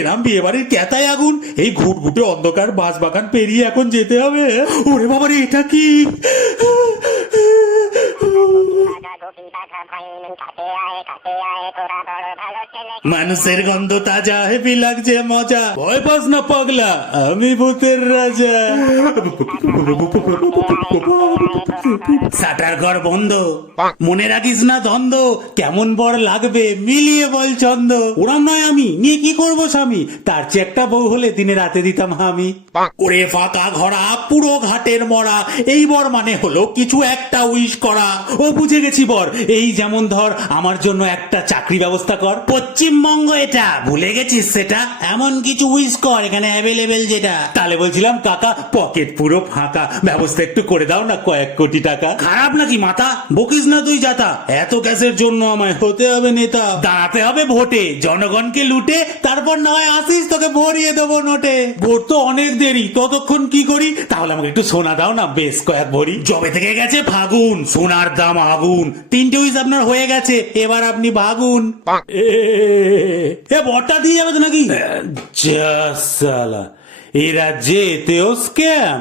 এরাম বিয়ে বাড়ির ক্যাতায় আগুন, এই ঘুটঘুটে অন্ধকার বাঁশবাগান পেরিয়ে এখন যেতে হবে। ওরে বাবারে, এটা কি? মানুষের গন্ধ তাজা, হেভি লাগছে মজা। ভয় পাস না পাগলা, আমি ভূতের রাজা। শাটার ঘর বন্ধ, মনে রাখিস না দ্বন্দ্ব, কেমন বর লাগবে মিলিয়ে বল ছন্দ। ওরাম নয় আমি, নিয়ে কি করবো স্বামী, তার চেয়ে একটা বউ হলে দিনে রাতে দিতাম আমি। ওরে ফাঁকা ঘোড়া পুরো ঘাটের মরা, এই বর মানে হলো কিছু একটা উইশ করা। ও বুঝে গেছি বর, এই যেমন ধর আমার জন্য একটা চাকরি ব্যবস্থা কর। পশ্চিমবঙ্গ এটা, ভুলে গেছিস সেটা, এমন কিছু উইশ কর এখানে অ্যাভেলেবেল যেটা। তাহলে বলছিলাম কাকা, পকেট পুরো ফাঁকা, ব্যবস্থা একটু করে দাও না কয়েক কোটি টাকা। খারাপ নাকি মাথা, বকিস না তুই যাতা, এত ক্যাশের জন্য আমায় হতে হবে নেতা। দাঁড়াতে হবে ভোটে, জনগণকে লুটে, তারপর না হয় আসিস, তোকে ভরিয়ে দেবো নোটে। ভোট তো অনেক দেরি, ততক্ষণ কি করি? তাহলে আমাকে একটু সোনা দাও না, বেশ কয়েক ভরি। যবে থেকে গেছে ফাগুন, সোনার দাম আগুন। 3টে উইশ আপনার হয়ে গেছে, এবার আপনি ভাগুন। এ বটটা দিয়ে যাবে তো নাকি? যা সালা, এই রাজ্যে এতেও স্ক্যাম।